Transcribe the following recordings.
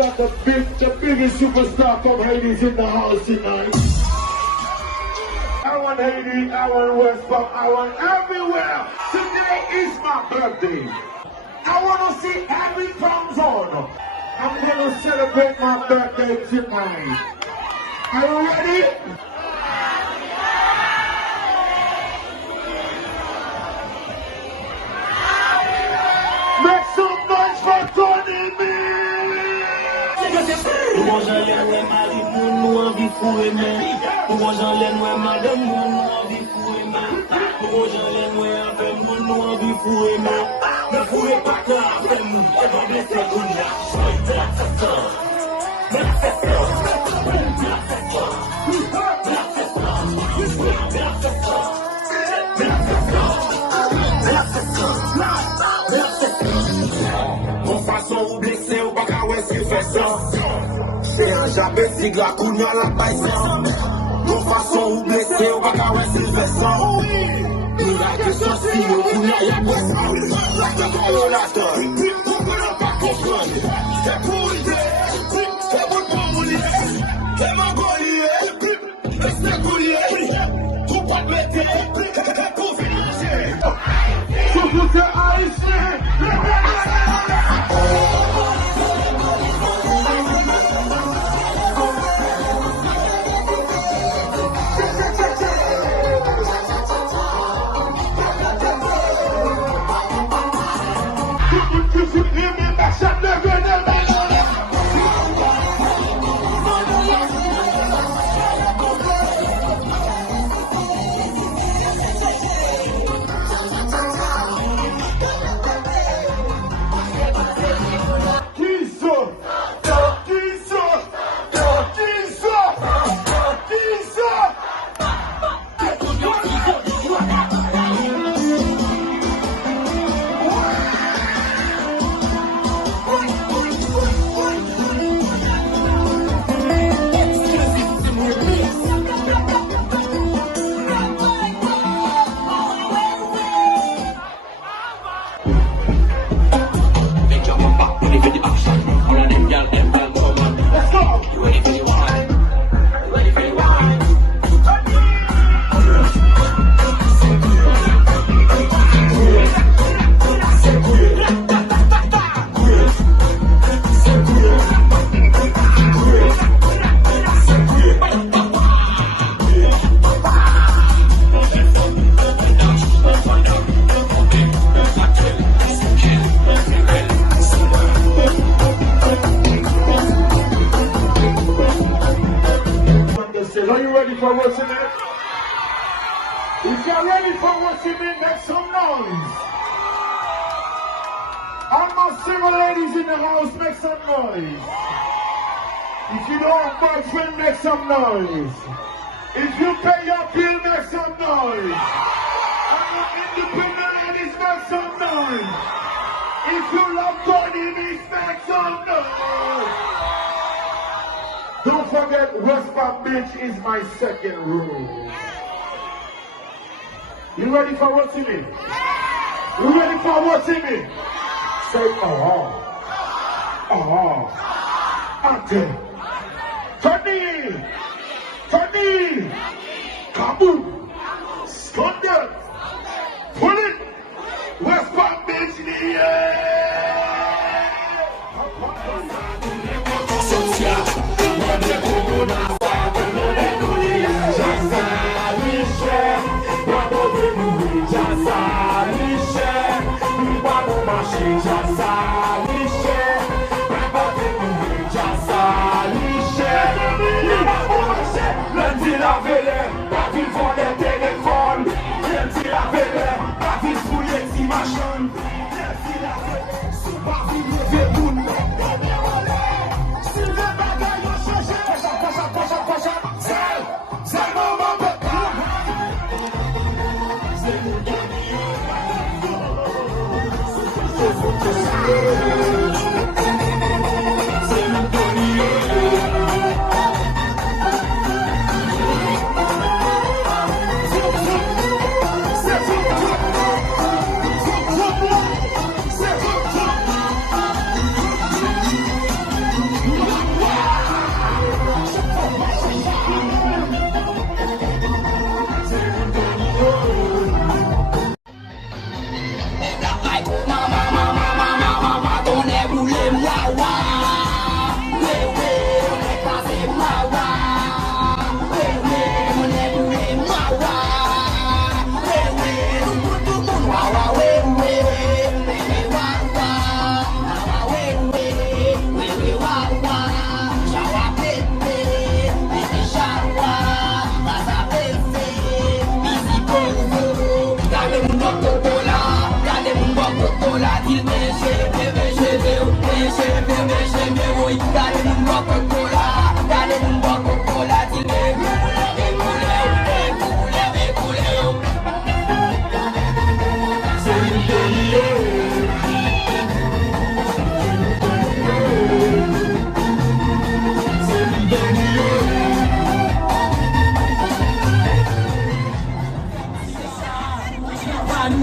got the biggest superstar from Hades in the house tonight. I want Hades, I want West Palm, I want everywhere. Today is my birthday. I want to see every from zone. I'm going to celebrate my birthday tonight. Are you ready? Make some noise for Tony B! Pour j'enlève ouais Marie nous envie fou aimer. Pour j'enlève ouais madame nous envie fou aimer. Pour j'enlève ouais avec nous envie fou aimer. Ne fouez pas que avec nous, on va blesser une Mon façon ou blessé ou pas qu'à ouais si fait ça. C'est un jabé si la couleur la paille ça. Mon façon ou blessé ou pas qu'à ouais si fait ça. Nous la question si nous couleur y'a quoi ça. La colonateur, on peut pas comprendre. C'est pour l'idée, c'est pour mourir. C'est mon golier, c'est golier. Tout pas de métier, pour financer. Surtout c'est haïtien! Are you ready for what's in it? If you're ready for what's in it, make some noise. All my single ladies in the house, make some noise. If you don't have boyfriend, make some noise. If you pay your bill, make some noise. All the independent ladies, make some noise. If you love Tony, make some noise. Don't forget, West Palm Beach is my second room. You ready for what's in it? You ready for what's in it? Say, Ate. Tony, Kaboom, Scandal, pull it, West Palm Beach in the air.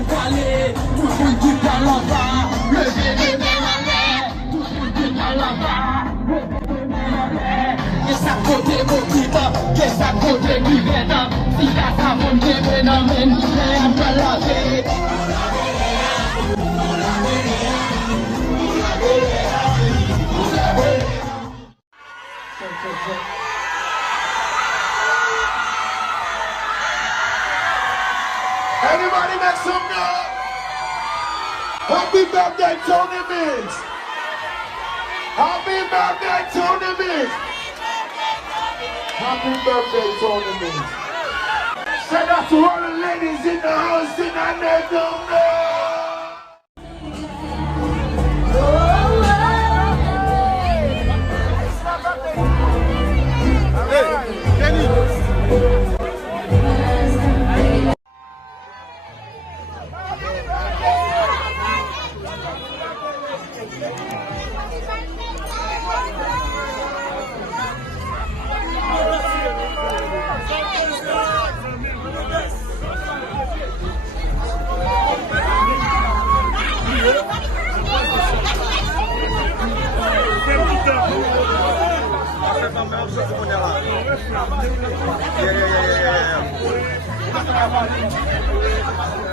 parler, tout le monde qui parle là-bas, levez les mains en l'air, tout le monde qui parle là-bas, levez les mains en l'air. Qu'est-ce à côté motivant, qu'est-ce à côté qui vient, si la savonne qui vient dans mes mains, on peut laver. Everybody make some noise. Happy birthday, Tony Mix. Happy birthday, Tony Mix. Happy birthday, Tony Mix. Say that to all the ladies in the house tonight, they don't know. Yeah.